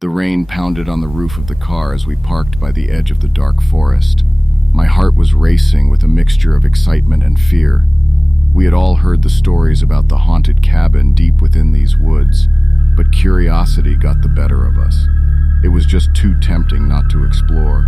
The rain pounded on the roof of the car as we parked by the edge of the dark forest. My heart was racing with a mixture of excitement and fear. We had all heard the stories about the haunted cabin deep within these woods, but curiosity got the better of us. It was just too tempting not to explore.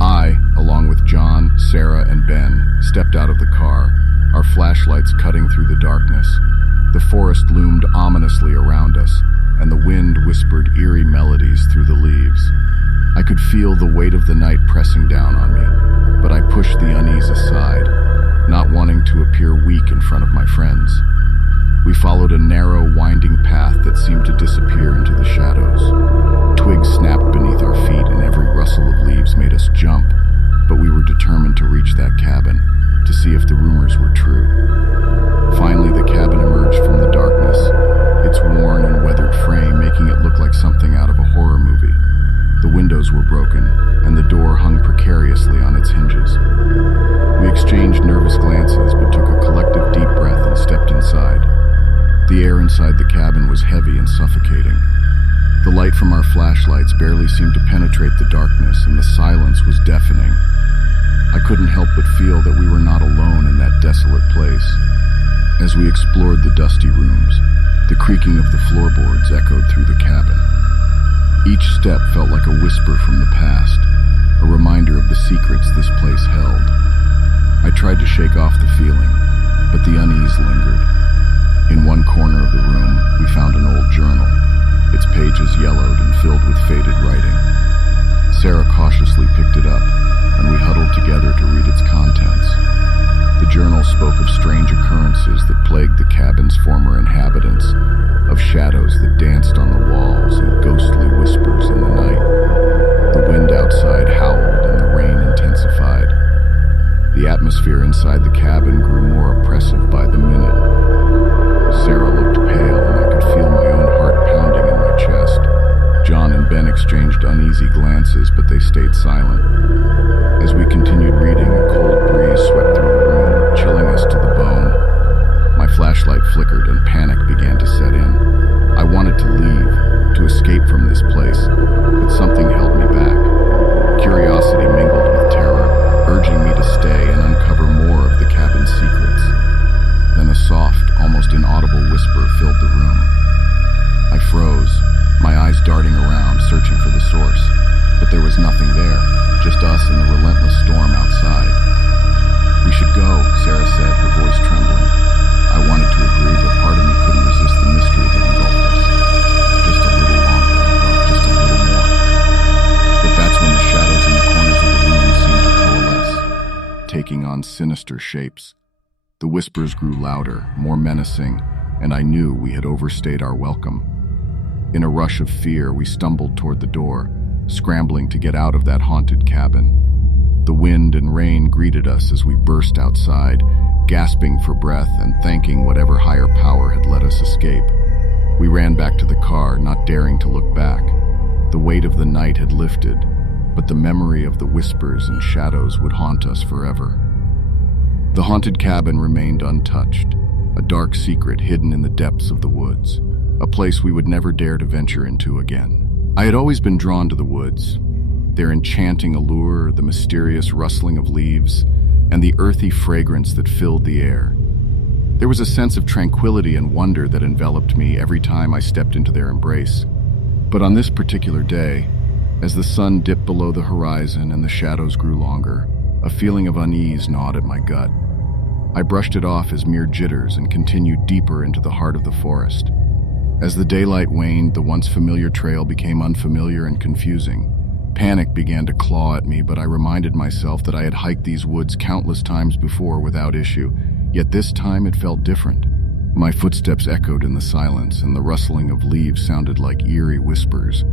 I, along with John, Sarah, and Ben, stepped out of the car, our flashlights cutting through the darkness. The forest loomed ominously around us, and the wind whispered eerie melodies through the leaves. I could feel the weight of the night pressing down on me, but I pushed the unease aside, not wanting to appear weak in front of my friends. We followed a narrow, winding path that seemed to disappear into the shadows. Twigs snapped beneath our feet, and every rustle of leaves made us jump, but we were determined to reach that cabin, to see if the rumors were true. Finally, the cabin emerged from the darkness, its worn and weathered frame making it look like something out of a horror movie. The windows were broken, and the door hung precariously on its hinges. We exchanged nervous glances, but took a collective deep breath and stepped inside. The air inside the cabin was heavy and suffocating. The light from our flashlights barely seemed to penetrate the darkness, and the silence was deafening. I couldn't help but feel that we were not alone in that desolate place. As we explored the dusty rooms, the creaking of the floorboards echoed through the cabin. Each step felt like a whisper from the past, a reminder of the secrets this place held. I tried to shake off the feeling, but the unease lingered. In one corner of the room, we found an old journal, its pages yellowed and filled with faded writing. Sarah cautiously picked it up, and we huddled together to read its contents. The journal spoke of strange occurrences that plagued the cabin's former inhabitants, of shadows that danced on the walls and ghostly whispers in the night. The wind outside howled and the rain intensified. The atmosphere inside the cabin grew more oppressive by the minute. Sarah looked pale, and I could feel my own heart pounding in my chest. John and Ben exchanged uneasy glances, but they stayed silent. As we continued reading, a cold breeze swept through the room, chilling us to the bone. My flashlight flickered and panic began to set in. I wanted to leave, to escape from this place, but something held me back. Curiosity mingled with terror, urging me to stay and uncover more of the cabin's secrets. Then a soft, almost inaudible whisper filled the room. I froze, my eyes darting around, searching for the source. But there was nothing there, just us and the relentless storm outside. "We should go," Sarah said, her voice trembling. I wanted to agree, but part of me couldn't resist the mystery that engulfed us. Just a little longer, I thought, just a little more. But that's when the shadows in the corners of the room seemed to coalesce, taking on sinister shapes. The whispers grew louder, more menacing, and I knew we had overstayed our welcome. In a rush of fear, we stumbled toward the door, scrambling to get out of that haunted cabin. The wind and rain greeted us as we burst outside, gasping for breath and thanking whatever higher power had let us escape. We ran back to the car, not daring to look back. The weight of the night had lifted, but the memory of the whispers and shadows would haunt us forever. The haunted cabin remained untouched, a dark secret hidden in the depths of the woods, a place we would never dare to venture into again. I had always been drawn to the woods, their enchanting allure, the mysterious rustling of leaves, and the earthy fragrance that filled the air. There was a sense of tranquility and wonder that enveloped me every time I stepped into their embrace. But on this particular day, as the sun dipped below the horizon and the shadows grew longer, a feeling of unease gnawed at my gut. I brushed it off as mere jitters and continued deeper into the heart of the forest. As the daylight waned, the once familiar trail became unfamiliar and confusing. Panic began to claw at me, but I reminded myself that I had hiked these woods countless times before without issue, yet this time it felt different. My footsteps echoed in the silence, and the rustling of leaves sounded like eerie whispers.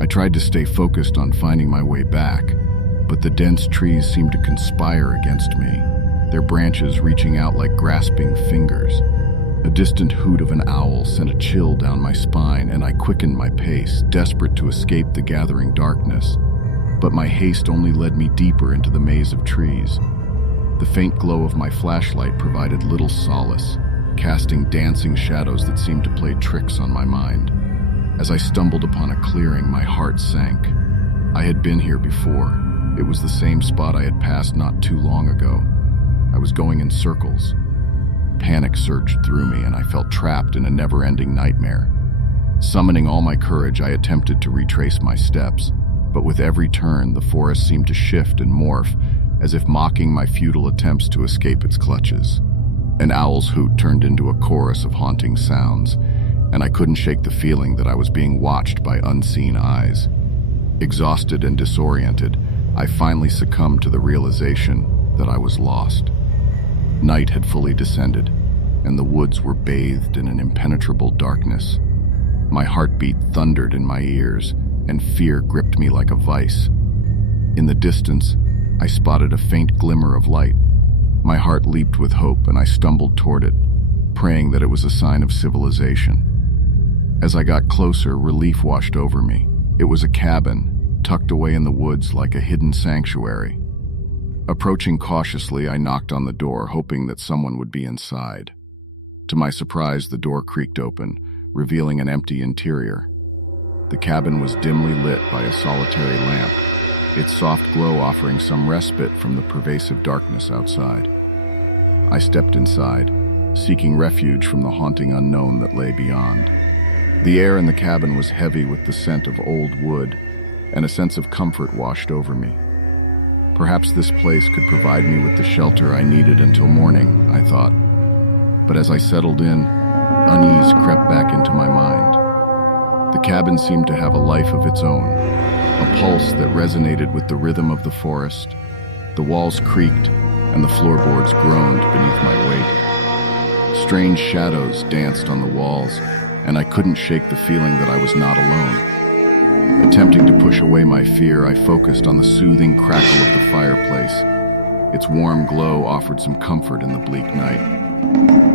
I tried to stay focused on finding my way back, but the dense trees seemed to conspire against me, their branches reaching out like grasping fingers. A distant hoot of an owl sent a chill down my spine, and I quickened my pace, desperate to escape the gathering darkness. But my haste only led me deeper into the maze of trees. The faint glow of my flashlight provided little solace, casting dancing shadows that seemed to play tricks on my mind. As I stumbled upon a clearing, my heart sank. I had been here before. It was the same spot I had passed not too long ago. I was going in circles. Panic surged through me, and I felt trapped in a never-ending nightmare. Summoning all my courage, I attempted to retrace my steps, but with every turn, the forest seemed to shift and morph, as if mocking my futile attempts to escape its clutches. An owl's hoot turned into a chorus of haunting sounds, and I couldn't shake the feeling that I was being watched by unseen eyes. Exhausted and disoriented, I finally succumbed to the realization that I was lost. Night had fully descended, and the woods were bathed in an impenetrable darkness. My heartbeat thundered in my ears, and fear gripped me like a vice. In the distance, I spotted a faint glimmer of light. My heart leaped with hope, and I stumbled toward it, praying that it was a sign of civilization. As I got closer, relief washed over me. It was a cabin, tucked away in the woods like a hidden sanctuary. Approaching cautiously, I knocked on the door, hoping that someone would be inside. To my surprise, the door creaked open, revealing an empty interior. The cabin was dimly lit by a solitary lamp, its soft glow offering some respite from the pervasive darkness outside. I stepped inside, seeking refuge from the haunting unknown that lay beyond. The air in the cabin was heavy with the scent of old wood, and a sense of comfort washed over me. Perhaps this place could provide me with the shelter I needed until morning, I thought. But as I settled in, unease crept back into my mind. The cabin seemed to have a life of its own, a pulse that resonated with the rhythm of the forest. The walls creaked, and the floorboards groaned beneath my weight. Strange shadows danced on the walls, and I couldn't shake the feeling that I was not alone. Attempting to push away my fear, I focused on the soothing crackle of the fireplace. Its warm glow offered some comfort in the bleak night.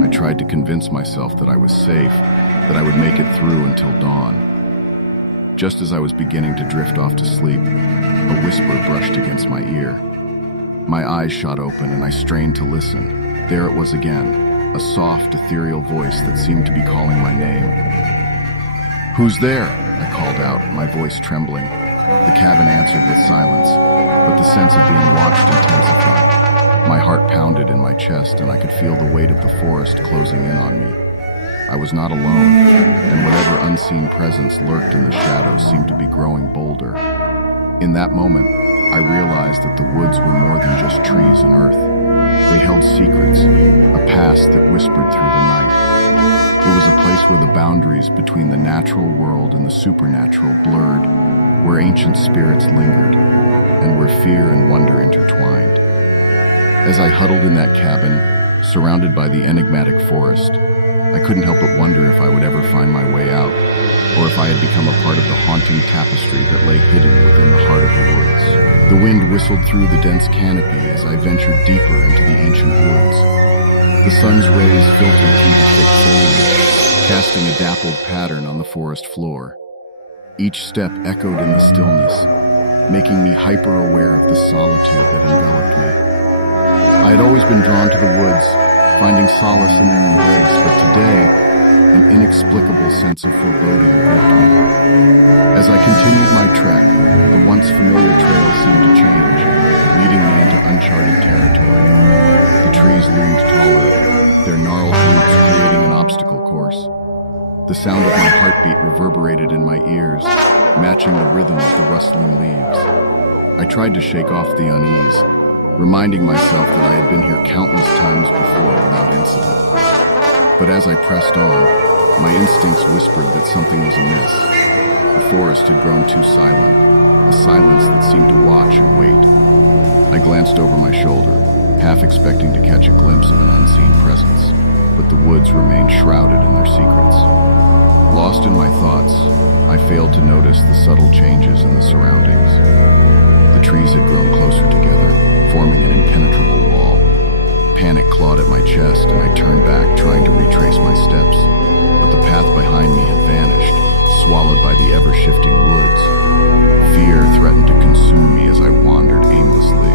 I tried to convince myself that I was safe, that I would make it through until dawn. Just as I was beginning to drift off to sleep, a whisper brushed against my ear. My eyes shot open and I strained to listen. There it was again, a soft, ethereal voice that seemed to be calling my name. "Who's there?" I called out, my voice trembling. The cabin answered with silence, but the sense of being watched intensified. My heart pounded in my chest, and I could feel the weight of the forest closing in on me. I was not alone, and whatever unseen presence lurked in the shadows seemed to be growing bolder. In that moment, I realized that the woods were more than just trees and earth. They held secrets, a past that whispered through the night. It was a place where the boundaries between the natural world and the supernatural blurred, where ancient spirits lingered, and where fear and wonder intertwined. As I huddled in that cabin, surrounded by the enigmatic forest, I couldn't help but wonder if I would ever find my way out, or if I had become a part of the haunting tapestry that lay hidden within the heart of the woods. The wind whistled through the dense canopy as I ventured deeper into the ancient woods. The sun's rays filtered through the thick foliage, casting a dappled pattern on the forest floor. Each step echoed in the stillness, making me hyper-aware of the solitude that enveloped me. I had always been drawn to the woods, finding solace in their embrace, but today, an inexplicable sense of foreboding gripped me. As I continued my trek, the once familiar trail seemed to change, leading me into uncharted territory. The trees loomed taller, their gnarled roots creating an obstacle course. The sound of my heartbeat reverberated in my ears, matching the rhythm of the rustling leaves. I tried to shake off the unease, reminding myself that I had been here countless times before without incident. But as I pressed on, my instincts whispered that something was amiss. The forest had grown too silent, a silence that seemed to watch and wait. I glanced over my shoulder, half expecting to catch a glimpse of an unseen presence, but the woods remained shrouded in their secrets. Lost in my thoughts, I failed to notice the subtle changes in the surroundings. The trees had grown closer together, forming an impenetrable wall. Panic clawed at my chest, and I turned back, trying to retrace my steps. But the path behind me had vanished, swallowed by the ever-shifting woods. Fear threatened to consume me as I wandered aimlessly,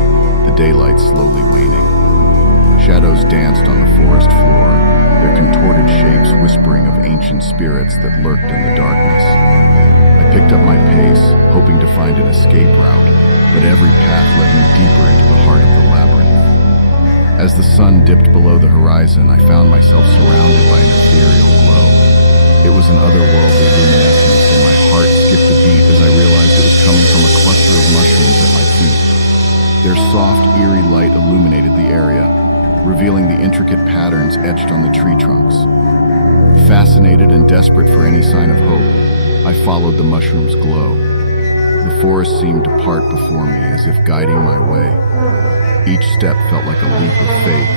the daylight slowly waning. Shadows danced on the forest floor, their contorted shapes whispering of ancient spirits that lurked in the darkness. I picked up my pace, hoping to find an escape route, but every path led me deeper into the heart of the labyrinth. As the sun dipped below the horizon, I found myself surrounded by an ethereal glow. It was an otherworldly luminescence, and my heart skipped a beat as I realized it was coming from a cluster of mushrooms at my feet. Their soft, eerie light illuminated the area, revealing the intricate patterns etched on the tree trunks. Fascinated and desperate for any sign of hope, I followed the mushroom's glow. The forest seemed to part before me as if guiding my way. Each step felt like a leap of faith,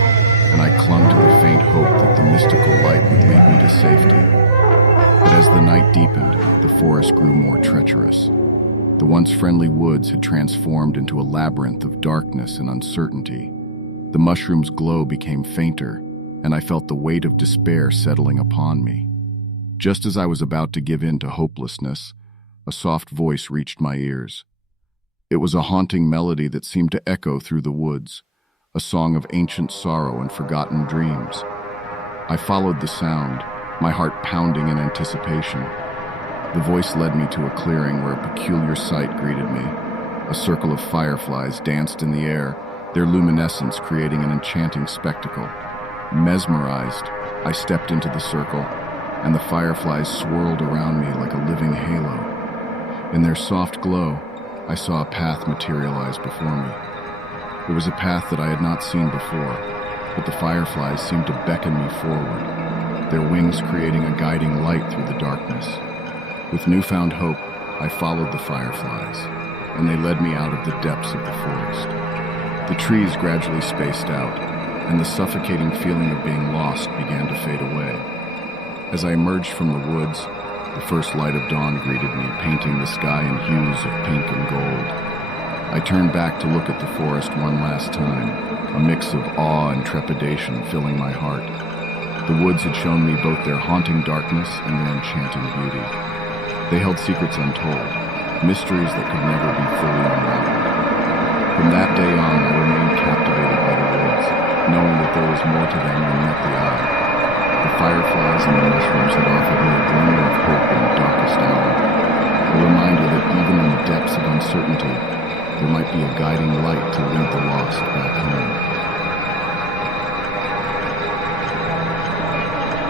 and I clung to the faint hope that the mystical light would lead me to safety. But as the night deepened, the forest grew more treacherous. The once friendly woods had transformed into a labyrinth of darkness and uncertainty. The mushroom's glow became fainter, and I felt the weight of despair settling upon me. Just as I was about to give in to hopelessness, a soft voice reached my ears. It was a haunting melody that seemed to echo through the woods, a song of ancient sorrow and forgotten dreams. I followed the sound, my heart pounding in anticipation. The voice led me to a clearing where a peculiar sight greeted me. A circle of fireflies danced in the air, their luminescence creating an enchanting spectacle. Mesmerized, I stepped into the circle, and the fireflies swirled around me like a living halo. In their soft glow, I saw a path materialize before me. It was a path that I had not seen before, but the fireflies seemed to beckon me forward, their wings creating a guiding light through the darkness. With newfound hope, I followed the fireflies, and they led me out of the depths of the forest. The trees gradually spaced out, and the suffocating feeling of being lost began to fade away. As I emerged from the woods, the first light of dawn greeted me, painting the sky in hues of pink and gold. I turned back to look at the forest one last time, a mix of awe and trepidation filling my heart. The woods had shown me both their haunting darkness and their enchanting beauty. They held secrets untold, mysteries that could never be fully unraveled. From that day on, I remained captivated by the woods, knowing that there was more to them than met the eye. The fireflies and the mushrooms had offered me a glimmer of hope in the darkest hour, a reminder that even in the depths of uncertainty, there might be a guiding light to lead the lost back home.